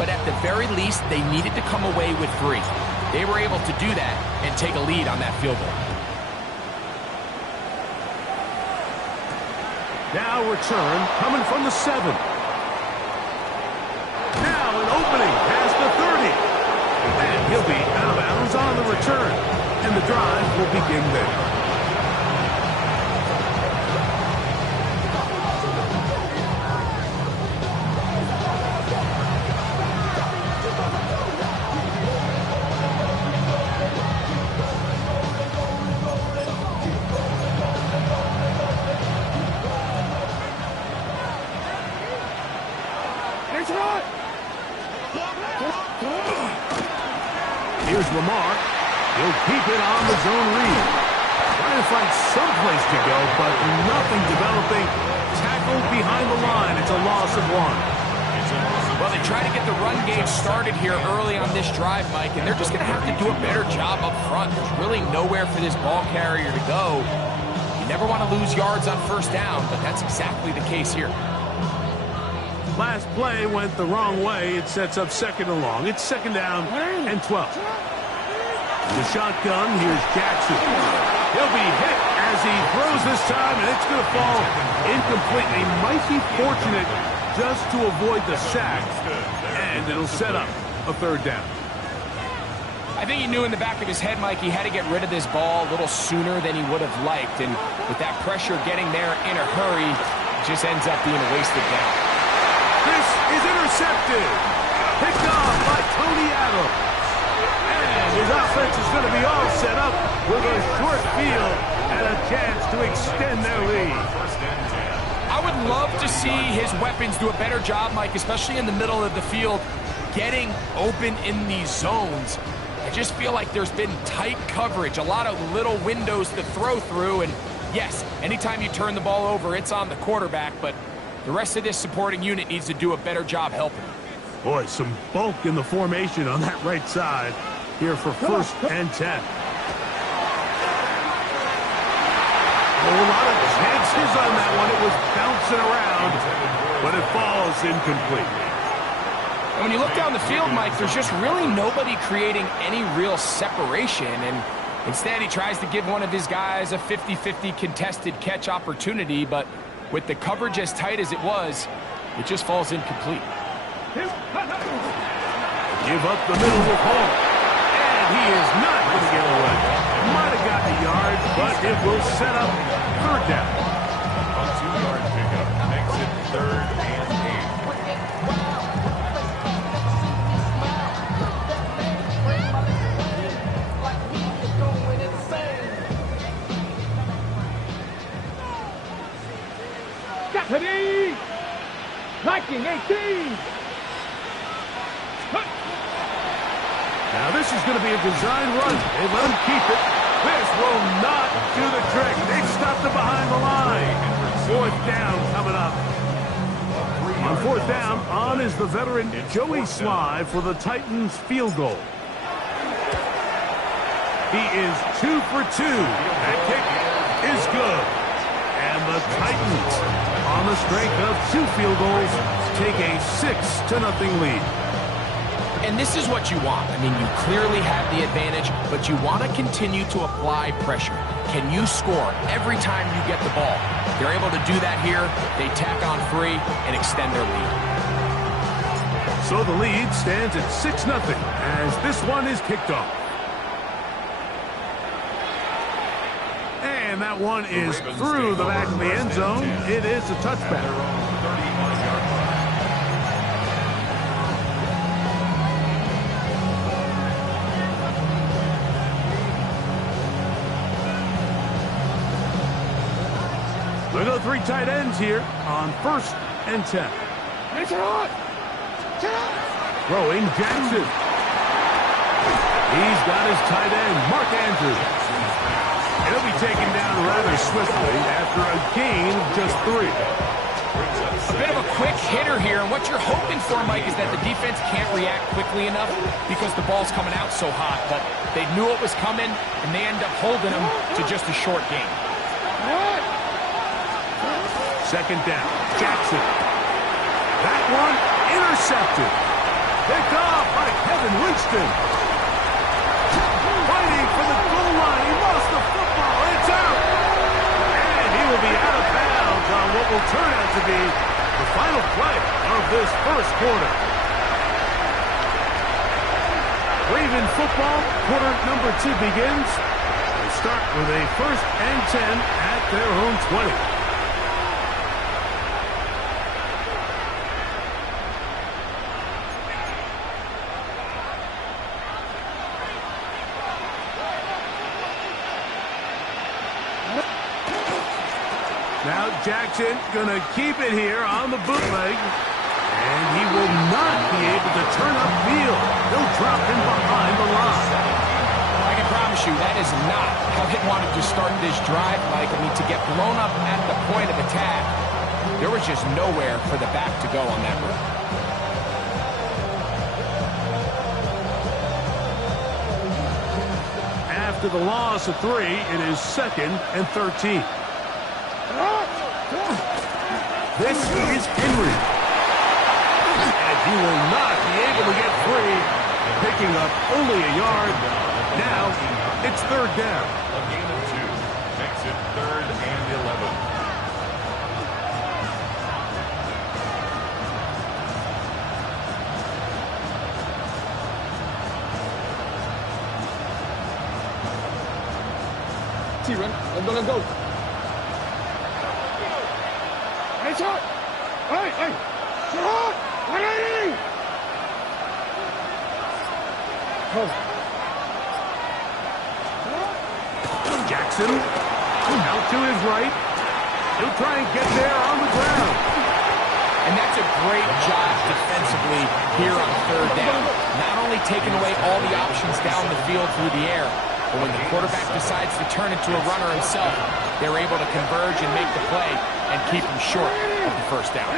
but at the very least, they needed to come away with 3. They were able to do that and take a lead on that field goal. Now return coming from the 7. Now an opening past the 30. And he'll be out of bounds on the return. And the drive will begin there. Here's Lamar. He'll keep it on the zone read. Trying to find someplace to go, but nothing developing. Tackled behind the line. It's a loss of 1. Well, they try to get the run game started here early on this drive, Mike, and they're just going to have to do a better job up front. There's really nowhere for this ball carrier to go. You never want to lose yards on first down, but that's exactly the case here. Last play went the wrong way. It sets up 2nd and long. It's 2nd down and 12. The shotgun, here's Jackson. He'll be hit as he throws this time, and it's going to fall incomplete. He might be fortunate just to avoid the sack, and it'll set up a 3rd down. I think he knew in the back of his head, Mike, he had to get rid of this ball a little sooner than he would have liked, and with that pressure getting there in a hurry, it just ends up being a wasted down. This is intercepted. Picked off by Tony Adams. And his offense is going to be all set up with a short field and a chance to extend their lead. I would love to see his weapons do a better job, Mike, especially in the middle of the field, getting open in these zones. I just feel like there's been tight coverage, a lot of little windows to throw through, and yes, anytime you turn the ball over, it's on the quarterback, but the rest of this supporting unit needs to do a better job helping. Boy, some bulk in the formation on that right side here for 1st and 10. A lot of chances on that one. It was bouncing around, but it falls incomplete. And when you look down the field, Mike, there's just really nobody creating any real separation, and instead he tries to give one of his guys a 50-50 contested catch opportunity, but with the coverage as tight as it was, it just falls incomplete. Give up the middle with Hall. And he is not going to get away. Might have gotten a yard, but it will set up 3rd down. A 2-yard pickup makes it 3rd and 8. 1918. Now this is going to be a design run. They let him keep it. This will not do the trick. They stopped it behind the line. 4th down coming up. On 4th down, on is the veteran Joey Sly for the Titans field goal. He is 2 for 2. That kick is good. And the Titans, on the strength of 2 field goals, take a 6-0 lead. And this is what you want. I mean, you clearly have the advantage, but you want to continue to apply pressure. Can you score every time you get the ball? They're able to do that here. They tack on 3 and extend their lead. So the lead stands at 6-0 as this one is kicked off. And that one is through the back of the end zone. It is a touchback. We go 3 tight ends here on 1st and 10. Throwing Jackson. He's got his tight end, Mark Andrews. He'll be taken down rather swiftly after a gain of just 3. A bit of a quick hitter here, and what you're hoping for, Mike, is that the defense can't react quickly enough because the ball's coming out so hot, but they knew it was coming, and they end up holding them to just a short gain. 2nd down, Jackson. That one intercepted. They Boston. Fighting for the goal line. He lost the football. It's out. And he will be out of bounds on what will turn out to be the final play of this first quarter. Raven football, quarter number 2 begins. They start with a 1st and 10 at their own 20. Now Jackson gonna keep it here on the bootleg. And he will not be able to turn upfield. He'll drop him behind the line. I can promise you that is not how he wanted to start this drive, Mike. I mean, to get blown up at the point of attack, there was just nowhere for the back to go on that route. After the loss of 3, it is 2nd and 13. This is Henry. And he will not be able to get free, picking up only a yard. Now it's 3rd down. A gain of 2 makes it 3rd and 11. T-Run, let's go. Hey, shot! Hey! Shot! 180! Jackson out to his right. He'll try and get there on the ground. And that's a great job defensively here on 3rd down. Not only taking away all the options down the field through the air, but when the quarterback decides to turn into a runner himself, they're able to converge and make the play and keep him short of the 1st down.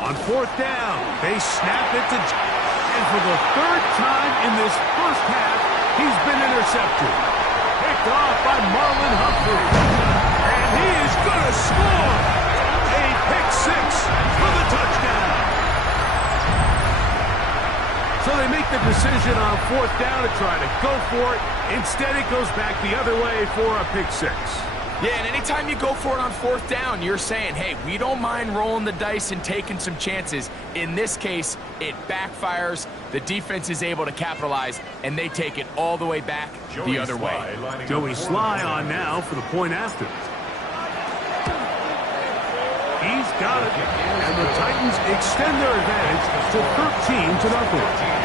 On 4th down, they snap it to... And for the 3rd time in this first half, he's been intercepted. Picked off by Marlon Humphrey. And he is going to score! A pick 6 for the touchdown. So they make the decision on 4th down to try to go for it. Instead, it goes back the other way for a pick 6. Yeah, and anytime you go for it on 4th down, you're saying, hey, we don't mind rolling the dice and taking some chances. In this case, it backfires. The defense is able to capitalize, and they take it all the way back the other way. Joey Sly on now for the point after. He's got it, and the Titans extend their advantage to 13-0.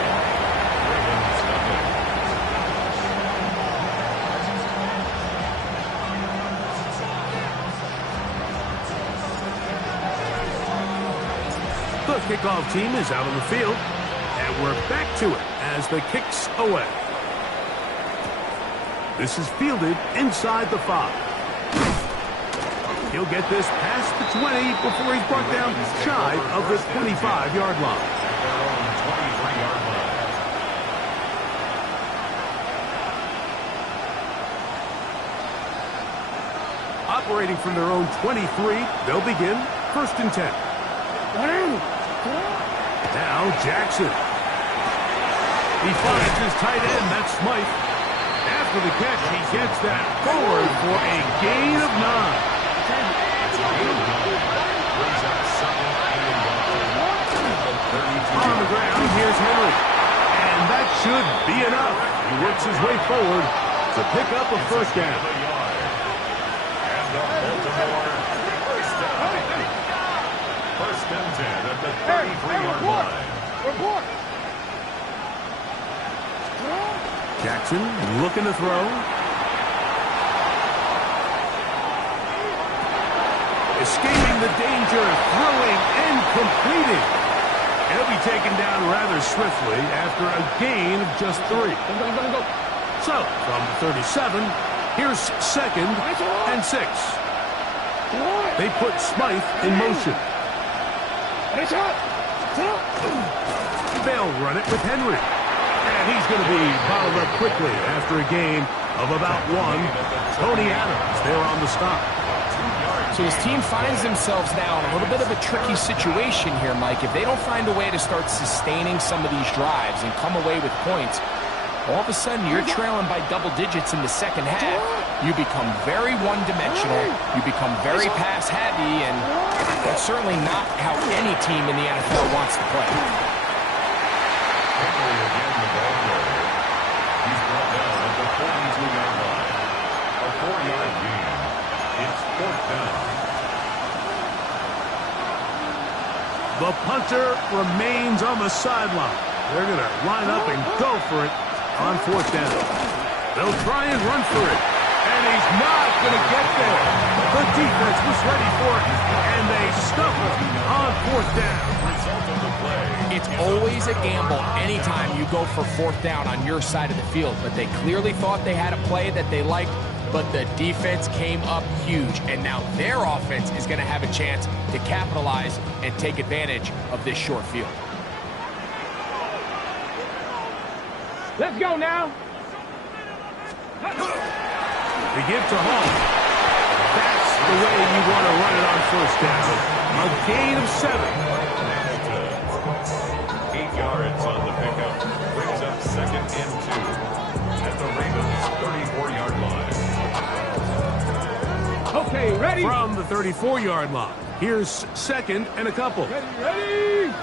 The kickoff team is out on the field, and we're back to it as the kick's away. This is fielded inside the 5. He'll get this past the 20 before he's brought down shy of the 25-yard line. Operating from their own 23, they'll begin 1st and 10. Now Jackson. He finds his tight end, that's Smythe. After the catch, he gets that forward for a gain of 9. On the ground, here's Henry. And that should be enough. He works his way forward to pick up a 1st down. And the Baltimore 1st and 10 at the 33-yard line. Jackson looking to throw. Escaping the danger, throwing and completing. He'll be taken down rather swiftly after a gain of just 3. So, from 37, here's 2nd and 6. They put Smythe in motion. They'll run it with Henry. And he's going to be bottled up quickly after a gain of about 1. Tony Adams there on the stop. So his team finds themselves now in a little bit of a tricky situation here, Mike. If they don't find a way to start sustaining some of these drives and come away with points, all of a sudden you're trailing by double digits in the second half. You become very one-dimensional. You become very pass-heavy, and that's certainly not how any team in the NFL wants to play. He's brought down at the 42-yard line. A 4-yard gain. It's 4th down. The punter remains on the sideline. They're going to line up and go for it on 4th down. They'll try and run for it. And he's not going to get there. The defense was ready for it, and they stumble on 4th down. Result of the play. It's always a gamble anytime you go for 4th down on your side of the field, but they clearly thought they had a play that they liked, but the defense came up huge, and now their offense is going to have a chance to capitalize and take advantage of this short field. Let's go now. They give to Hall. That's the way you want to run it on 1st down. A gain of 7. 8 yards on the pickup. Brings up 2nd and 2 at the Ravens' 34-yard line. Okay, ready? From the 34-yard line. Here's 2nd and a couple. Ready?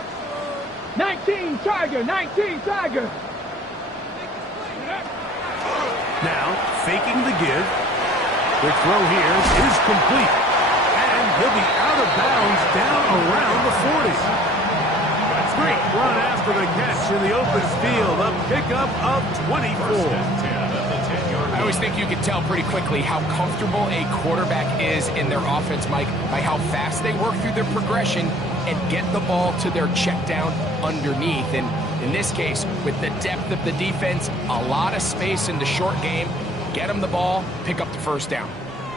19 Tiger, 19 Tiger. Now, faking the give. The throw here is complete. And he'll be out of bounds down around the 40. Great run after the catch in the open field. A pickup of 24. I always think you can tell pretty quickly how comfortable a quarterback is in their offense, Mike, by how fast they work through their progression and get the ball to their check down underneath. And in this case, with the depth of the defense, a lot of space in the short game, get them the ball, pick up the 1st down.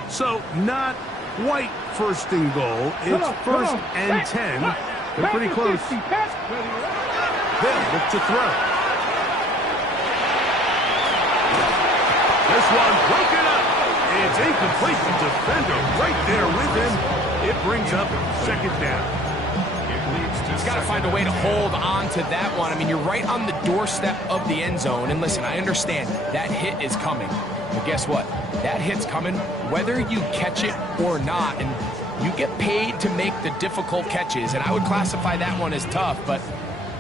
So not quite 1st and goal. It's 1st and 10. They're pretty close. They'll look to throw. This one broken up. It's incomplete. The defender right there with him. It brings up 2nd down. He's got to find a way to hold on to that one. I mean, you're right on the doorstep of the end zone. And listen, I understand that hit is coming. But guess what? That hit's coming whether you catch it or not. And you get paid to make the difficult catches. And I would classify that one as tough, but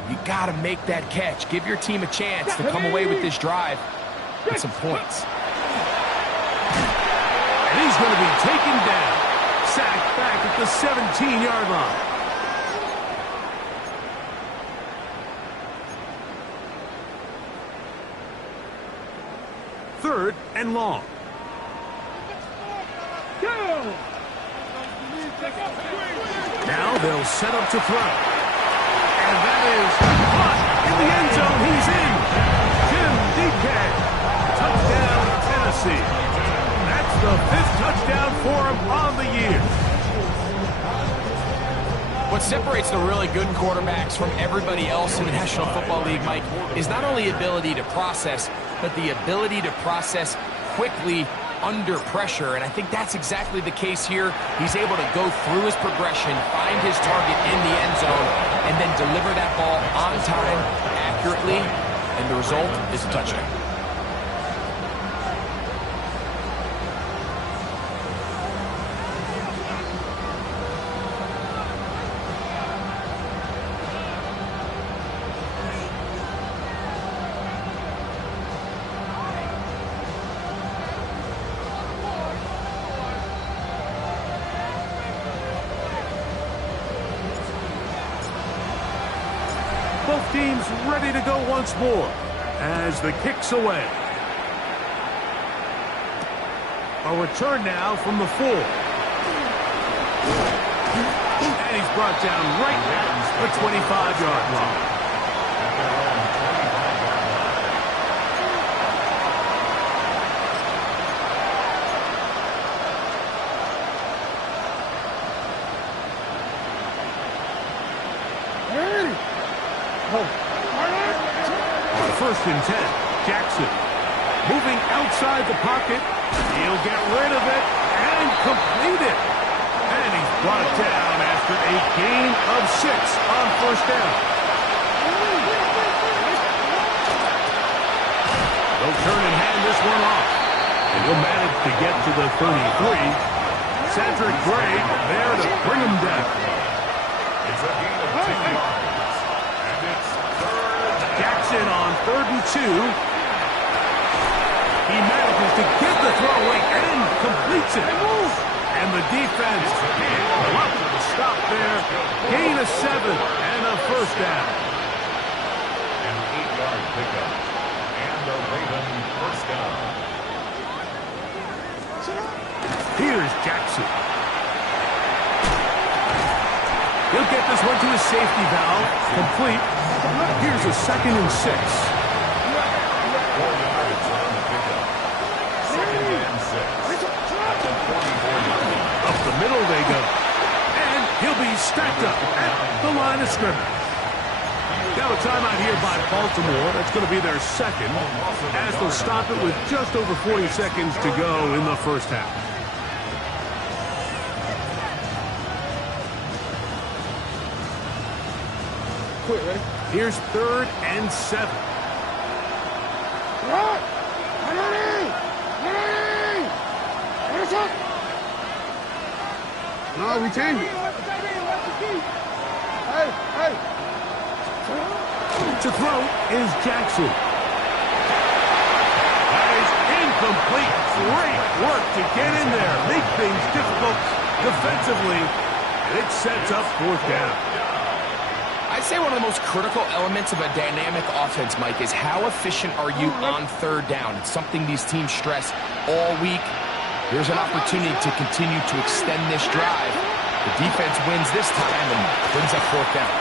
you got to make that catch. Give your team a chance to come away with this drive with some points. And he's going to be taken down. Sacked back at the 17-yard line. Third and long. Now they'll set up to throw. And that is caught in the end zone. He's in. Jim DK. Touchdown, Tennessee. That's the 5th touchdown for him on the year. What separates the really good quarterbacks from everybody else in the National Football League, Mike, is not only ability to process, but the ability to process quickly under pressure, and I think that's exactly the case here. He's able to go through his progression, find his target in the end zone, and then deliver that ball on time, accurately, and the result is a touchdown. Both teams ready to go once more as the kick's away. A return now from the 4. And he's brought down right at the 25-yard line. First and 10. Jackson moving outside the pocket. He'll get rid of it and complete it. brought down after a gain of 6 on first down. They'll turn and hand this one off. And he'll manage to get to the 33. Cedric Gray there to bring him down. It's a gain of 10 yards. And it's third. Jackson on 3rd and 2. He manages to get the throw away and completes it. And the defense lucky to stop there. Gain of 7 and a first down. An 8-yard pickup. And the Raven first down. Here's Jackson. He'll get this one to his safety valve. Complete. Here's a 2nd and 6. 4 yards on the pickup. 2nd and 6. At the 44-yard line. Up the middle they go. And he'll be stacked up at the line of scrimmage. Now a timeout here by Baltimore. That's going to be their 2nd, as they'll stop it with just over 40 seconds to go in the first half. Quit, ready? Here's 3rd and 7. No, we change it. Hey, hey. To throw is Jackson. That is incomplete. Great work to get in there. Make things difficult defensively. And it sets up 4th down. I'd say one of the most critical elements of a dynamic offense, Mike, is how efficient are you on 3rd down. It's something these teams stress all week. Here's an opportunity to continue to extend this drive. The defense wins this time and brings up 4th down.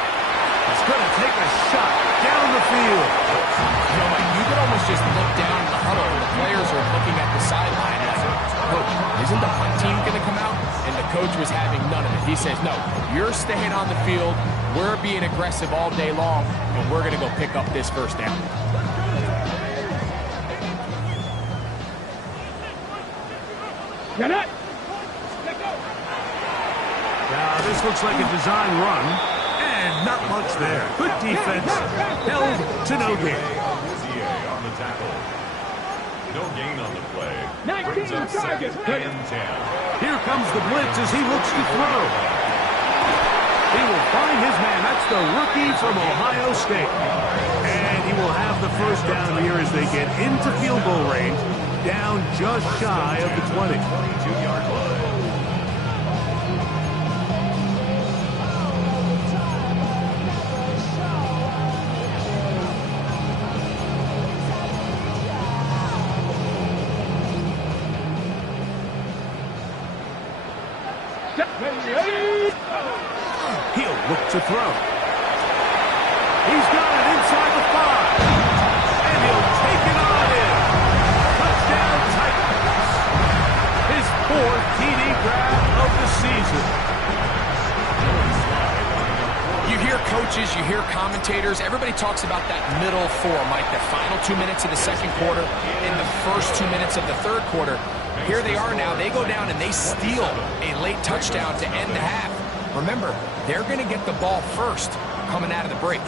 It's going to take a shot down the field. You know, Mike, you could almost just look down in the huddle. The players are looking at the sideline and say, Coach, isn't the punt team going to come out? And the coach was having none of it. He says, no, you're staying on the field. We're being aggressive all day long, and we're going to go pick up this first down. Got it. Now, this looks like a design run, and not much there. Good defense, held to no gain. on the tackle. No gain on the play. 19 targets. And 10. Here comes the blitz as he looks to throw. He will find his man. That's the rookie from Ohio State. And he will have the first down here as they get into field goal range, down just shy of the 20. 22-yard line. He'll look to throw. He's got it inside the 5. And he'll take it on in. Touchdown Titans. His 4th TD grab of the season. You hear coaches, you hear commentators, everybody talks about that middle 4, Mike, the final 2 minutes of the 2nd quarter and the first 2 minutes of the 3rd quarter. Here they are now. They go down and they steal a late touchdown to end the half. Remember, they're going to get the ball first coming out of the break.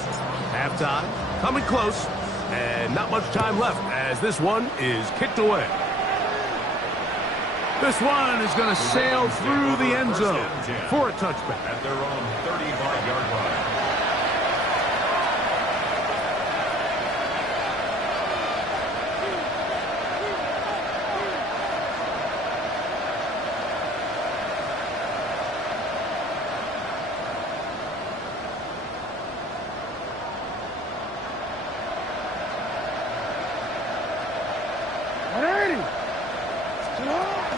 Halftime, coming close, and not much time left as this one is kicked away. This one is going to sail through the end zone for a touchback. At their own 35-yard line.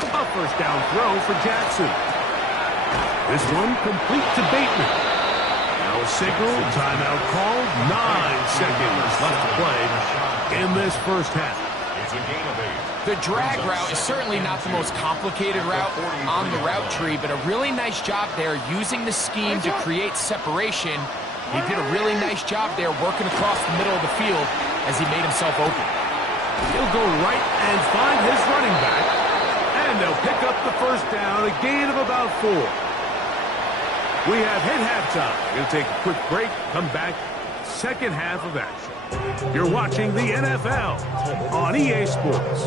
A first down throw for Jackson. This one complete to Bateman. Now a signal, timeout called. 9 seconds left to play in this first half. It's a gain of 8. The drag route is certainly not the most complicated route on the route tree, but a really nice job there using the scheme to create separation. He did a really nice job there working across the middle of the field as he made himself open. He'll go right and find his running back. And they'll pick up the first down, a gain of about 4. We have hit halftime. We're going to take a quick break, come back, second half of action. You're watching the NFL on EA Sports.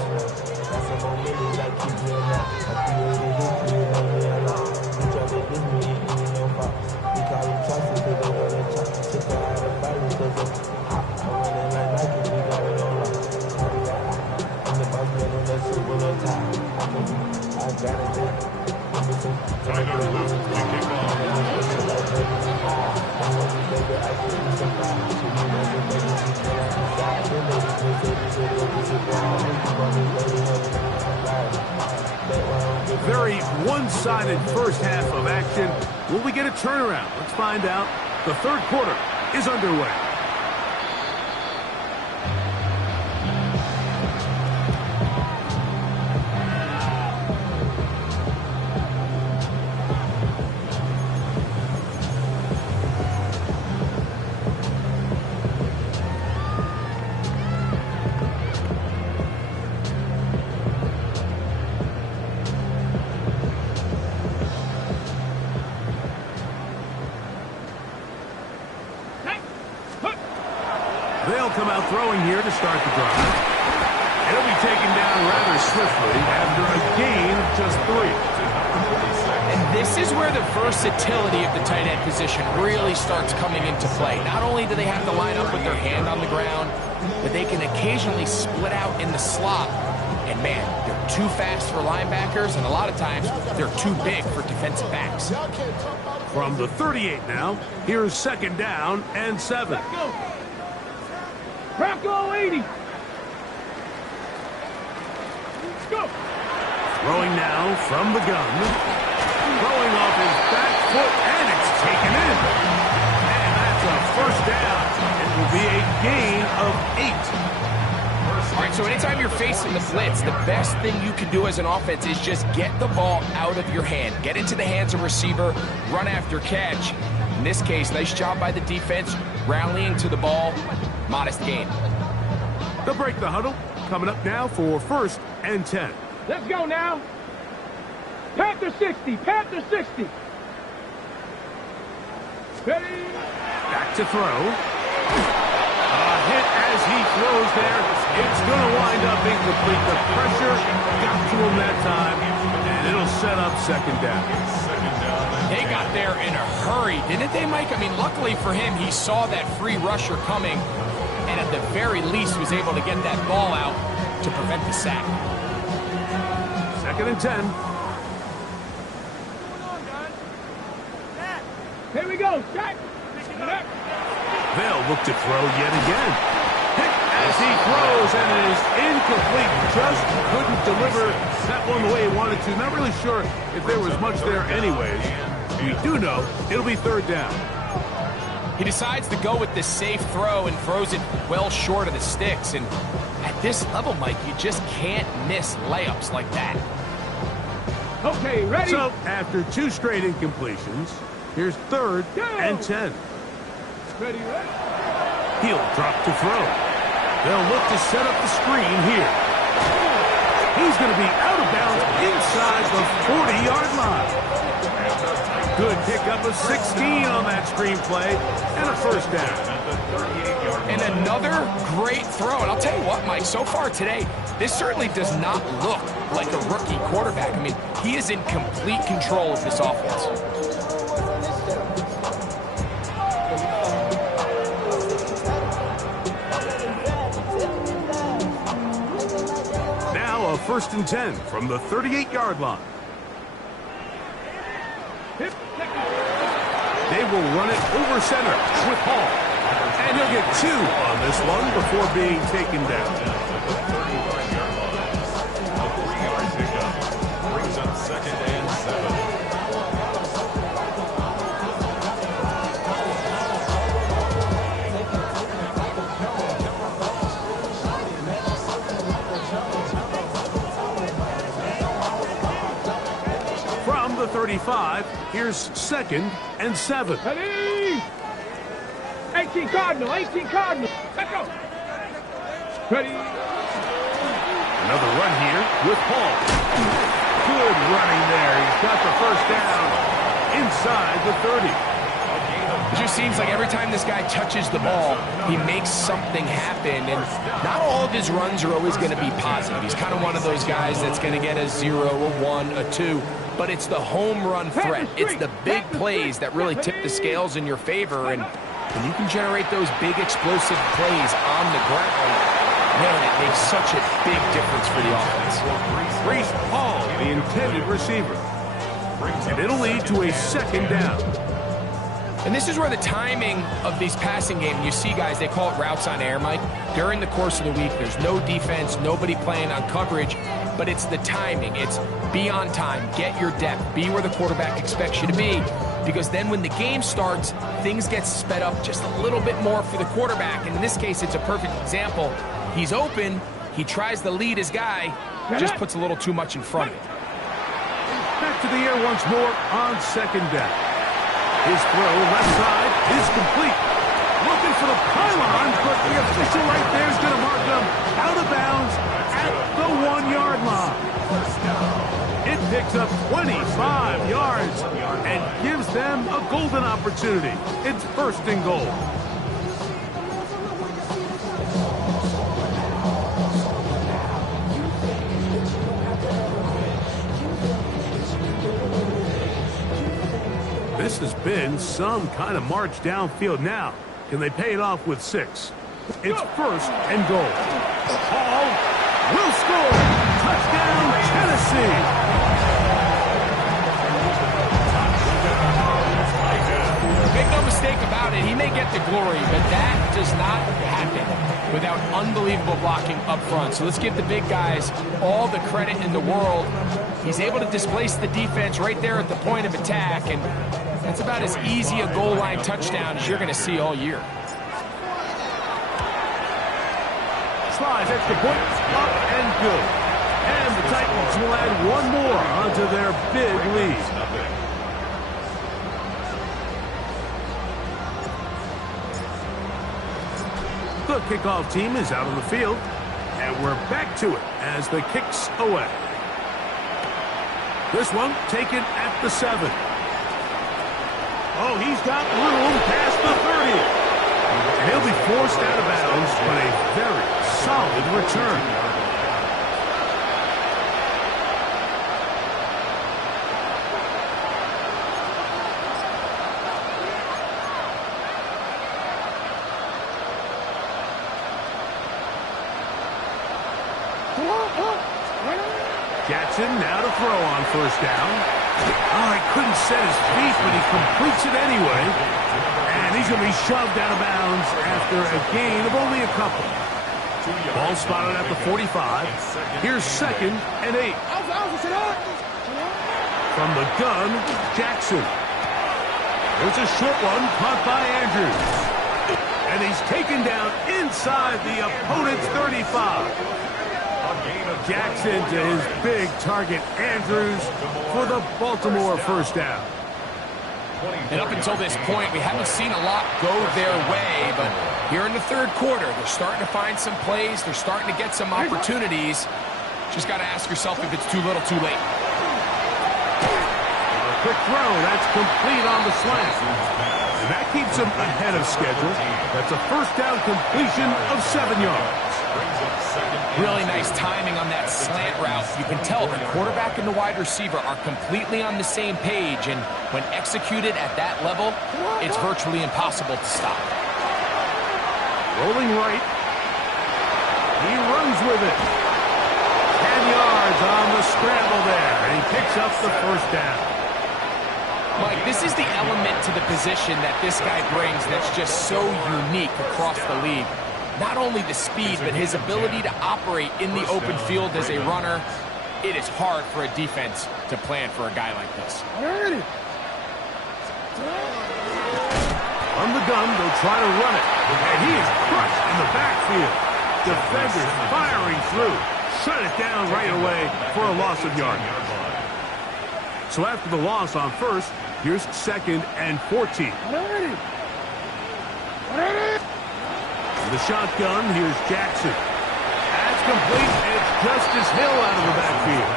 Very one-sided first half of action. Will we get a turnaround? Let's find out. The third quarter is underway. They'll come out throwing here to start the drive. It'll be taken down rather swiftly after a gain of just 3. And this is where the versatility of the tight end position really starts coming into play. Not only do they have to line up with their hand on the ground, but they can occasionally split out in the slot. And man, they're too fast for linebackers, and a lot of times they're too big for defensive backs. From the 38 now, here's second down and 7. Rocco 80. Let's go. Throwing now from the gun. Throwing off his back foot, and it's taken in. And that's a first down. It will be a gain of 8. All right, so anytime you're facing the blitz, the best thing you can do as an offense is just get the ball out of your hand. Get into the hands of receiver, run after catch. In this case, nice job by the defense, rallying to the ball. Modest gain. They'll break the huddle. Coming up now for first and 10. Let's go now. Panther 60. Panther 60. Ready? Back to throw. A hit as he throws there. It's going to wind up incomplete. The pressure got to him that time, and it'll set up second down. They got there in a hurry, didn't they, Mike? I mean, luckily for him, he saw that free rusher coming, and at the very least was able to get that ball out to prevent the sack. Second and 10. Here we go, Jack. They'll look to throw yet again. Hit as he throws, and it is incomplete. Just couldn't deliver that one the way he wanted to. Not really sure if there was much there anyways. We do know it'll be third down. He decides to go with the safe throw and throws it well short of the sticks. And at this level, Mike, you just can't miss layups like that. Okay, ready? So, after 2 straight incompletions, here's third and 10. Ready, ready? He'll drop to throw. They'll look to set up the screen here. He's going to be out of bounds inside the 40-yard line. Good pickup of 16 on that screen play, and a first down. And another great throw. And I'll tell you what, Mike, so far today, this certainly does not look like a rookie quarterback. I mean, he is in complete control of this offense. Now a first and 10 from the 38-yard line. They will run it over center with Hall. And he'll get 2 on this one before being taken down. A 3-yard pickup brings up second and 7. From the 35, here's second and 7. Ready? 18 Cardinal, 18 Cardinal. Let's go. Ready? Another run here with Paul. Good running there. He's got the first down. inside the 30. It just seems like every time this guy touches the ball, he makes something happen, and not all of his runs are always going to be positive. He's kind of one of those guys that's going to get a 0, a 1, a 2, but it's the home run threat. It's the big plays that really tip the scales in your favor, and when you can generate those big explosive plays on the ground, man, it makes such a big difference for the offense. Reese Hall, the intended receiver. And it'll lead to a second down. And this is where the timing of these passing games, you see guys, they call it routes on air, Mike. During the course of the week, there's no defense, nobody playing on coverage, but it's the timing. It's be on time, get your depth, be where the quarterback expects you to be, because then when the game starts, things get sped up just a little bit more for the quarterback. And in this case, it's a perfect example. He's open, he tries to lead his guy, just puts a little too much in front of him. Back to the air once more on second down. His throw left side is complete. Looking for the pylon, but the official right there is going to mark him out of bounds at the 1-yard line. It picks up 25 yards and gives them a golden opportunity. It's first and goal. This has been some kind of march downfield now. Can they pay it off with 6? It's first and goal. Hall will score. Touchdown, Tennessee. Make no mistake about it, he may get the glory, but that does not happen without unbelievable blocking up front. So let's give the big guys all the credit in the world. He's able to displace the defense right there at the point of attack, and that's about as easy a goal line touchdown as you're going to see all year. Slides extra point, up and good. And the Titans will add one more onto their big lead. The kickoff team is out on the field, and we're back to it as the kick's away. This one taken at the 7. Oh, he's got room past the 30. And he'll be forced out of bounds, but a very solid return. Jackson now to throw on first down. Oh, he couldn't set his feet, but he completes it anyway. And he's going to be shoved out of bounds after a gain of only a couple. Ball spotted at the 45. Here's second and 8. From the gun, Jackson. There's a short one caught by Andrews. And he's taken down inside the opponent's 35. Jackson to his big target, Andrews, for the Baltimore first down. And up until this point, we haven't seen a lot go their way, but here in the third quarter, they're starting to find some plays. They're starting to get some opportunities. Just got to ask yourself if it's too little, too late. A quick throw, that's complete on the slant. And that keeps him ahead of schedule. That's a first down completion of 7 yards. Really nice timing on that slant route. You can tell the quarterback and the wide receiver are completely on the same page, and when executed at that level, it's virtually impossible to stop. Rolling right. He runs with it. 10 yards on the scramble there, and he picks up the first down. Mike, this is the element to the position that this guy brings that's just so unique across the league. Not only the speed, but his ability to operate in the open field as a runner. It is hard for a defense to plan for a guy like this. On the gun, they'll try to run it. And he is crushed in the backfield. Defenders firing through. Shut it down right away for a loss of yardage. So after the loss on first, here's second and 14. The shotgun, here's Jackson. That's complete. It's Justice Hill out of the backfield.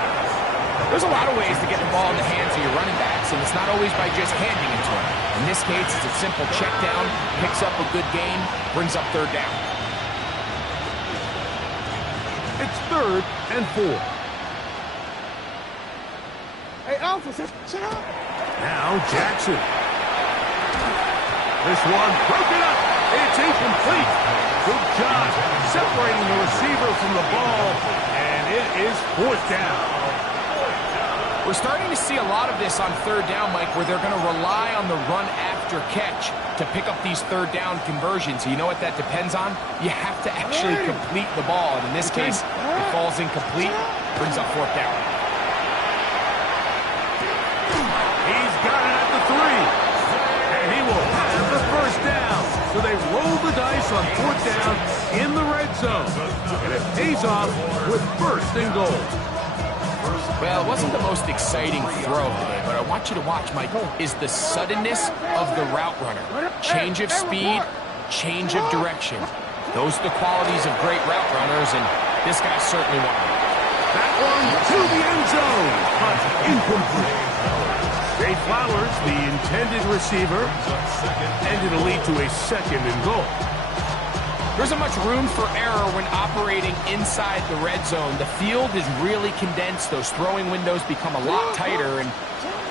There's a lot of ways to get the ball in the hands of your running backs, and it's not always by just handing it to them. In this case, it's a simple check down, picks up a good gain, brings up third down. It's 3rd and 4. Hey, Alpha, shut up. Now Jackson. This one broken up. It's incomplete. Good job separating the receiver from the ball, and it is 4th down. We're starting to see a lot of this on third down, Mike, where they're going to rely on the run after catch to pick up these third down conversions. You know what that depends on? You have to actually complete the ball, and in this case, it falls incomplete, brings up 4th down. He's got it at the 3, and he will have the 1st down. So they roll the dice on 4th down in the red zone, and it pays off with 1st and goal. Well, it wasn't the most exciting throw today, but I want you to watch, Mike, is the suddenness of the route runner. Change of speed, change of direction. Those are the qualities of great route runners, and this guy's certainly one of them. That one to the end zone, but incomplete. Jay Flowers, the intended receiver, and it'll lead to a 2nd and goal. There isn't much room for error when operating inside the red zone. The field is really condensed. Those throwing windows become a lot tighter and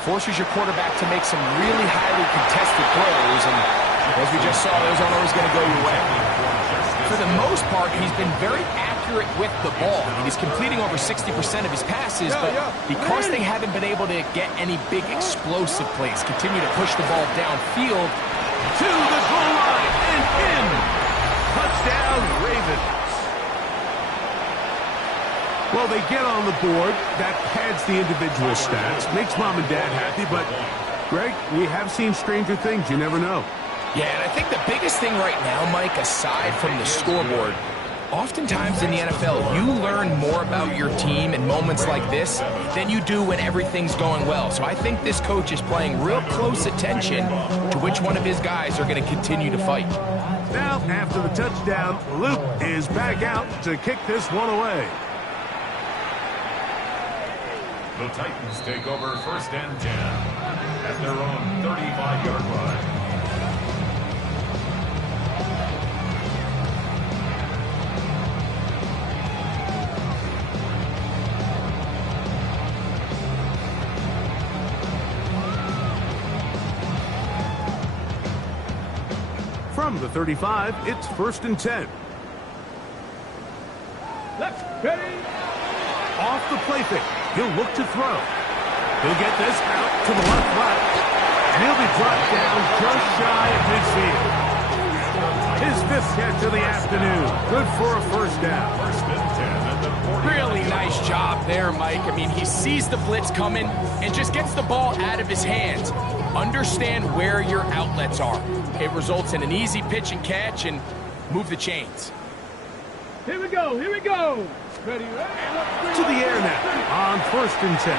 forces your quarterback to make some really highly contested throws. And as we just saw, those aren't always going to go your way. For the most part, he's been very accurate with the ball. I mean, he's completing over 60% of his passes, but because they haven't been able to get any big explosive plays, continue to push the ball downfield To the goal line and in. Touchdown, Ravens. Well, they get on the board. That pads the individual stats. Makes mom and dad happy, but, Greg, we have seen stranger things. You never know. Yeah, and I think the biggest thing right now, Mike, aside from the scoreboard, oftentimes in the NFL, you learn more about your team in moments like this than you do when everything's going well. So I think this coach is paying real close attention to which one of his guys are going to continue to fight. Now, after the touchdown, Luke is back out to kick this one away. The Titans take over 1st and 10 at their own 35-yard line. From the 35, it's 1st and 10. Left, ready. Off the play fake. He'll look to throw. He'll get this out to the left route. And he'll be brought down just shy of midfield. His 5th catch of the afternoon. Good for a 1st down. 1st and 10 at the 40. Really nice job there, Mike. I mean, he sees the blitz coming and just gets the ball out of his hands. Understand where your outlets are. It results in an easy pitch and catch and move the chains. Here we go, here we go. Ready, To the air now on 1st and 10.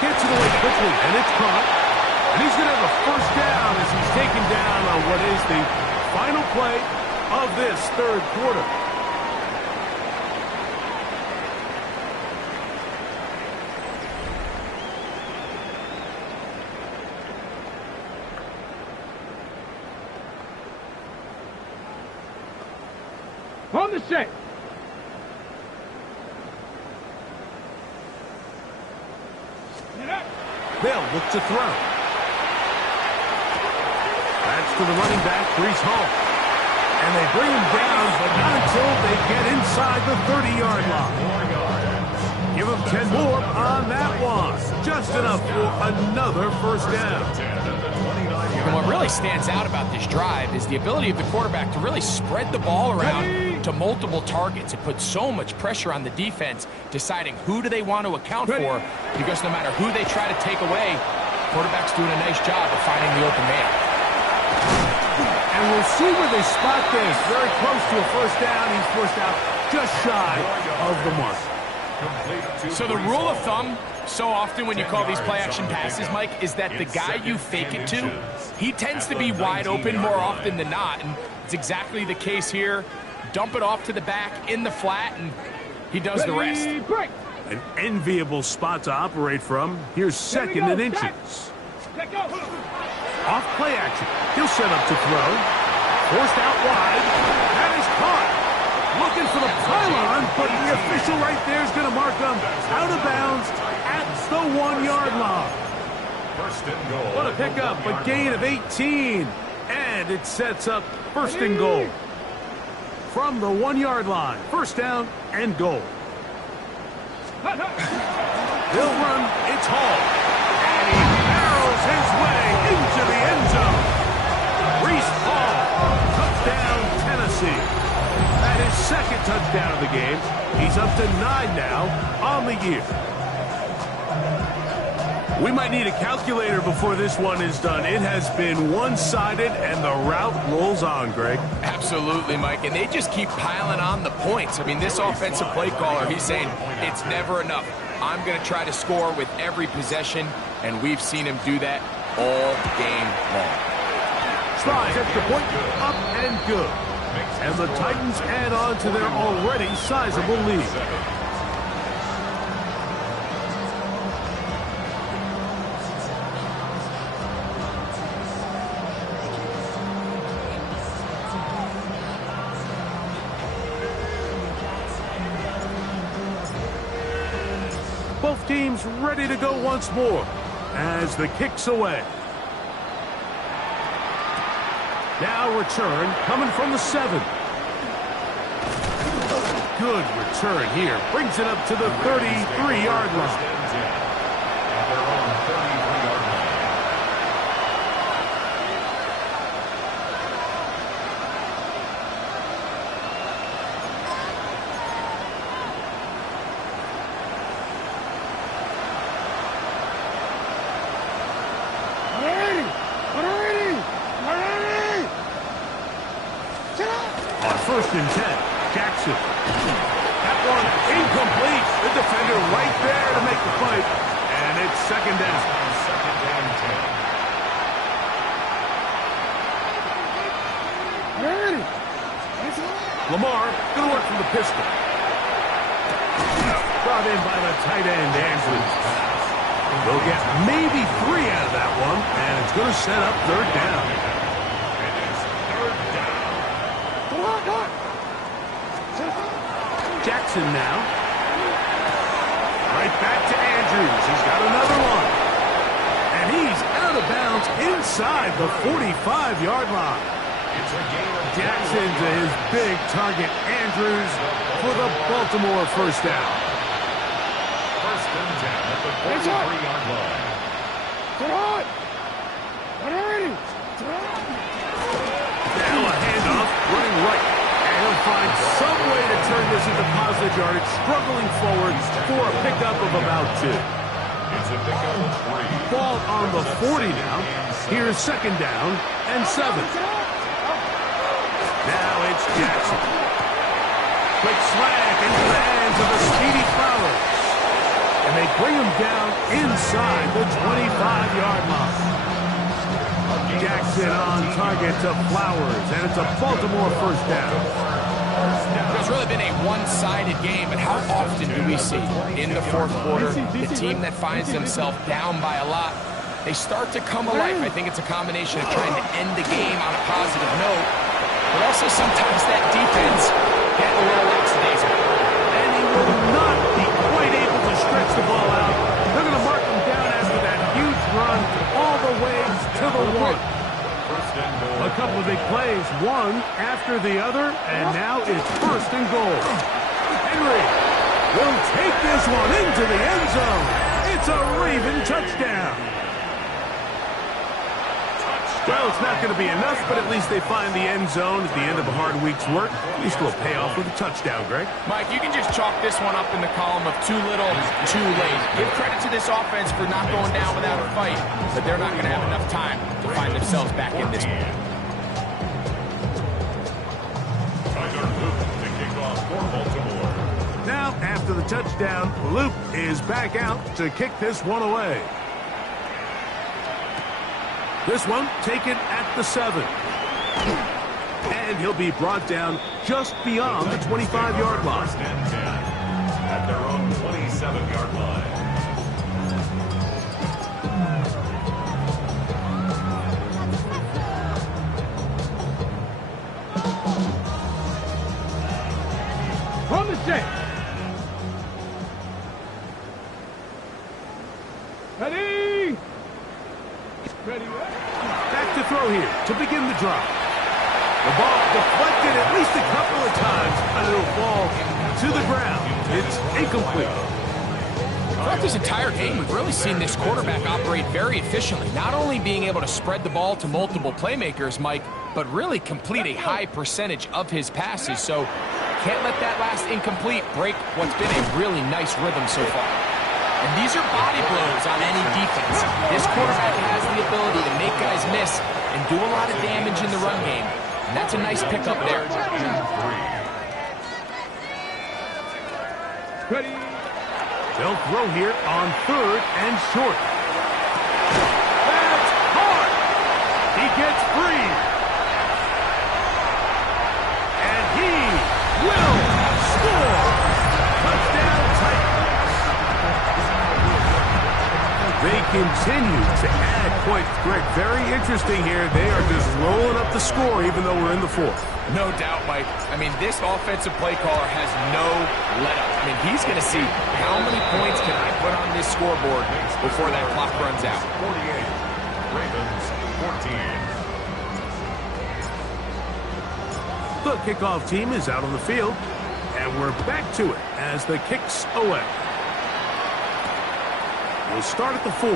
Gets it away quickly, and it's caught. And he's going to have a 1st down as he's taken down on what is the final play of this 3rd quarter. on the set. They'll look to throw. That's to the running back, Brees Hall. And they bring him down, but not until they get inside the 30-yard line. Give him 10 more on that one. Just enough for another first down. And what really stands out about this drive is the ability of the quarterback to really spread the ball around to multiple targets. It puts so much pressure on the defense deciding who do they want to account for, because no matter who they try to take away, quarterback's doing a nice job of finding the open man. And we'll see where they spot this. Very close to a first down. He's forced out just shy of the mark. So the rule of thumb, so often when you call these play-action passes, Mike, is that the guy you fake it to, he tends to be wide open more often than not. And it's exactly the case here. Dump it off to the back in the flat, and he does the rest. An enviable spot to operate from. Here's second and inches. Off play action. He'll set up to throw. Forced out wide. That is caught. Looking for the pylon, but the official right there is going to mark him out of bounds at the 1-yard line. First and goal. What a pickup, a gain of 18. And it sets up first and goal. From the 1-yard line, first down and goal. He'll run, it's Hall. And he barrels his way into the end zone. Reese Hall, touchdown Tennessee. That is second touchdown of the game. He's up to 9 now on the year. We might need a calculator before this one is done. It has been one-sided, and the route rolls on, Greg. Absolutely, Mike, and they just keep piling on the points. I mean, this offensive play caller, he's saying it's never enough. I'm going to try to score with every possession, and we've seen him do that all game long. Tries extra point, up and good. And the Titans add on to their already sizable lead. Both teams ready to go once more as the kick's away. Now return coming from the 7. Good return here. Brings it up to the 33-yard line. At their own 33-yard line. On first and 10, Jackson. That one incomplete. The defender right there to make the fight. And it's second down. Second and 10. Lamar going to work from the pistol. Brought in by the tight end, Andrews. They'll get maybe 3 out of that one, and it's going to set up third down. It is third down. Jackson now. Right back to Andrews. He's got another one. And he's out of bounds inside the 45-yard line. It's a gain of Jackson to his big target, Andrews, for the Baltimore first down. first and 10 at the 43-yard line. Now a handoff, running right. And he'll find some way to turn this into positive yardage, struggling forward for a pickup of about 2. It's a pickup of 3. Ball on the 40 now. Here's second down and 7. Now it's Jackson. Quick slant into the hands of the speedy Flowers. And they bring him down inside the 25-yard line. Jackson on target to Flowers, and it's a Baltimore first down. It's really been a one-sided game, but how often do we see in the fourth quarter the team that finds themselves down by a lot, they start to come alive. I think it's a combination of trying to end the game on a positive note, but also sometimes that defense getting a little lackadaisical. And he will not be quite able to stretch the ball out. They're going to mark him down after that huge run all the way to the 1. A couple of big plays, one after the other, and now it's first and goal. Henry will take this one into the end zone. It's a Raven touchdown. Well, it's not going to be enough, but at least they find the end zone at the end of a hard week's work. At least we'll pay off with a touchdown, Greg. Mike, you can just chalk this one up in the column of too little, too late. Give credit to this offense for not going down without a fight, but they're not going to have enough time to find themselves back in this one. To kick off for Baltimore. Now, after the touchdown, Luke is back out to kick this one away. This one taken at the 7. And he'll be brought down just beyond the 25-yard line. First and 10 at their own 27. 47-yard line. From the set. Ready. Ready. Back to throw here to begin the drive. The ball deflected at least a couple of times, and it'll fall to the ground. It's incomplete. Throughout this entire game, we've really seen this quarterback operate very efficiently, not only being able to spread the ball to multiple playmakers, Mike, but really complete a high percentage of his passes. So can't let that last incomplete break what's been a really nice rhythm so far. And these are body blows on any defense. This quarterback has the ability to make guys miss and do a lot of damage in the run game. And that's a nice pickup there. Ready. They'll throw here on 3rd and short. That's hard. He gets free. And he will score. Touchdown Titans. They continue to add points. Greg, very interesting here. They are just rolling up the score even though we're in the 4th. No doubt, Mike. I mean, this offensive play caller has no let-up. I mean, he's going to see how many points can I put on this scoreboard before that clock runs out. 48. Ravens 14. The kickoff team is out on the field, and we're back to it as the kick's away. We'll start at the 4.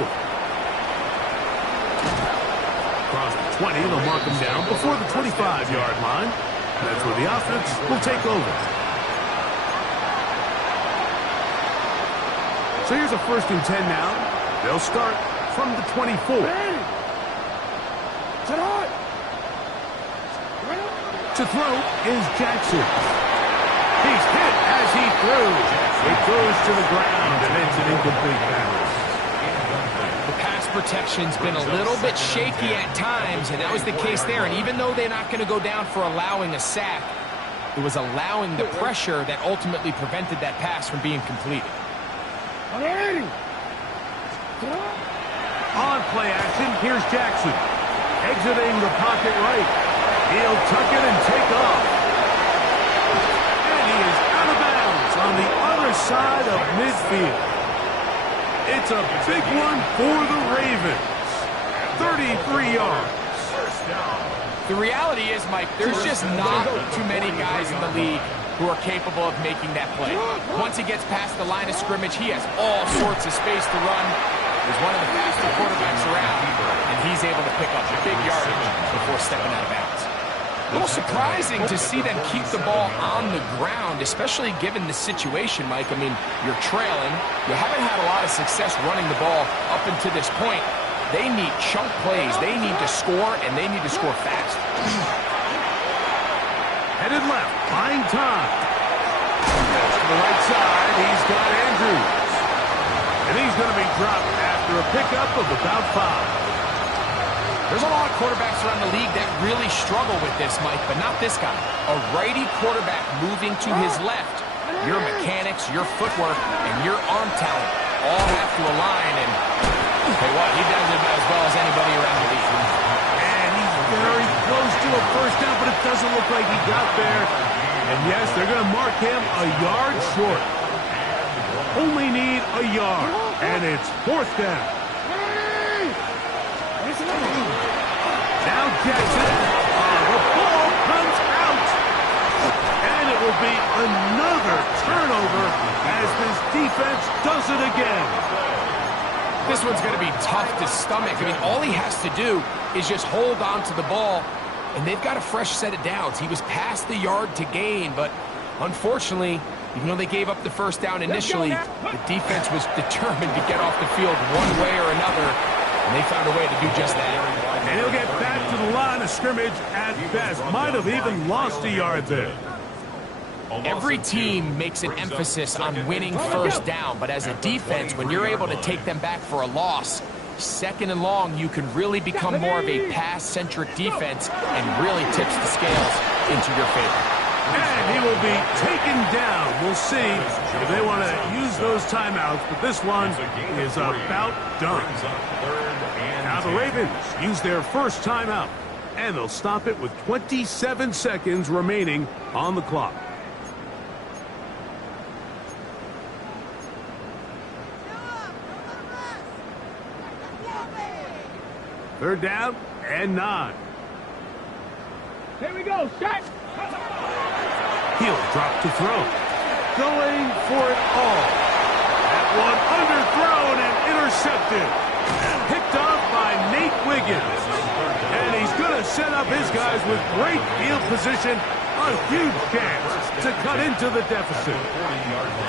Across the 20, they'll mark them down before the 25-yard line. That's where the offense will take over. So here's a 1st and 10 now. They'll start from the 24. To throw is Jackson. He's hit as he throws. It goes to the ground, and it's an incomplete pass. The pass protection's been a little bit shaky at times, and that was the case there. And even though they're not going to go down for allowing a sack, it was allowing the pressure that ultimately prevented that pass from being completed. On play action, here's Jackson. Exiting the pocket right. He'll tuck it and take off. And he is out of bounds on the other side of midfield. It's a big one for the Ravens. 33 yards. The reality is, Mike, there's just not too many guys in the league who are capable of making that play. Once he gets past the line of scrimmage, he has all sorts of space to run. He's one of the faster quarterbacks around, and he's able to pick up big yardage before stepping out of bounds. A little surprising to see them keep the ball on the ground, especially given the situation, Mike. I mean, you're trailing. You haven't had a lot of success running the ball up until this point. They need chunk plays. They need to score, and they need to score fast. Headed left, buying time. That's to the right side. He's got Andrews. And he's going to be dropped after a pickup of about 5. There's a lot of quarterbacks around the league that really struggle with this, Mike, but not this guy. A righty quarterback moving to his left. Your mechanics, your footwork, and your arm talent all have to align, and hey, what? He does it as well as anybody around the league. And he's very close to a 1st down, but it doesn't look like he got there. And yes, they're going to mark him a yard short. Only need a yard, and it's 4th down. Now Jackson. The ball comes out. And it will be another turnover as this defense does it again. This one's going to be tough to stomach. I mean, all he has to do is just hold on to the ball, and they've got a fresh set of downs. He was past the yard to gain, but unfortunately, even though they gave up the 1st down initially, the defense was determined to get off the field one way or another, and they found a way to do just that. And he'll get back to the line of scrimmage at best. Might have even lost a yard there. Every team makes an emphasis on winning 1st down, but as a defense, when you're able to take them back for a loss, 2nd and long, you can really become more of a pass-centric defense and really tips the scales into your favor. And he will be taken down. We'll see if they want to use those timeouts, but this one is about done. Now the Ravens use their first timeout, and they'll stop it with 27 seconds remaining on the clock. Third down and 9. Here we go, shot. He'll drop to throw. Going for it all. That one underthrown and intercepted. Picked off by Nate Wiggins. And he's going to set up his guys with great field position. A huge chance to cut into the deficit.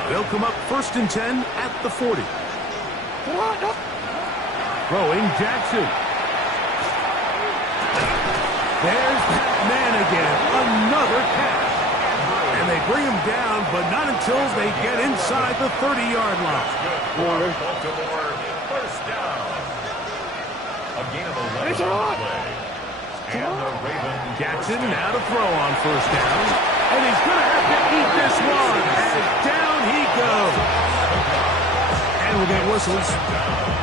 They'll come up 1st and 10 at the 40. Throwing Jackson. There's that man again. Another catch. And they bring him down, but not until they get inside the 30-yard line. Baltimore, first down. A gain of 11 on the play. And the Ravens. Jackson now to throw on first down. And he's going to have to eat this one. And down he goes. And we'll get whistles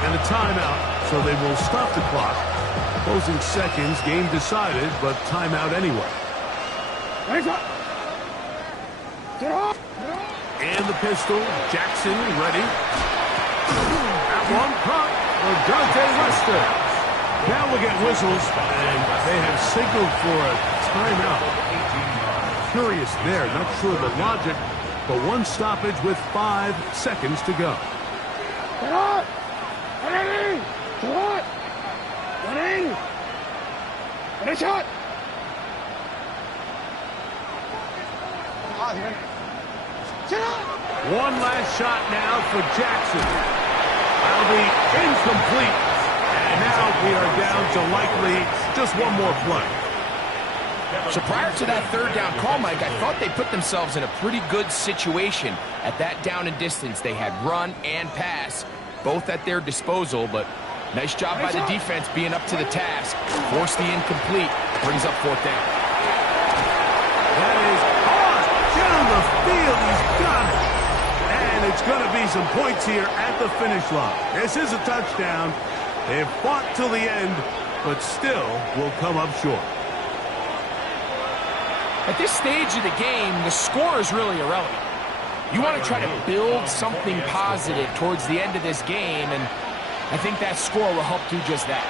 and a timeout, so they will stop the clock. Closing seconds, game decided, but timeout anyway. And the pistol, Jackson ready. That one caught for Dante Wester. Now we'll get whistles, and they have signaled for a timeout. Curious there, not sure the logic, but one stoppage with 5 seconds to go. Shot. One last shot now for Jackson. That'll be incomplete. And now we are down to likely just one more play. So prior to that third down call, Mike, I thought they put themselves in a pretty good situation at that down and distance. They had run and pass, both at their disposal, but nice job by the defense being up to the task. Force the incomplete, brings up 4th down. That is hard down the field. He's got it. And it's going to be some points here at the finish line. This is a touchdown. They've fought till the end, but still will come up short. At this stage of the game, the score is really irrelevant. You want to try to build something positive towards the end of this game, and I think that score will help do just that.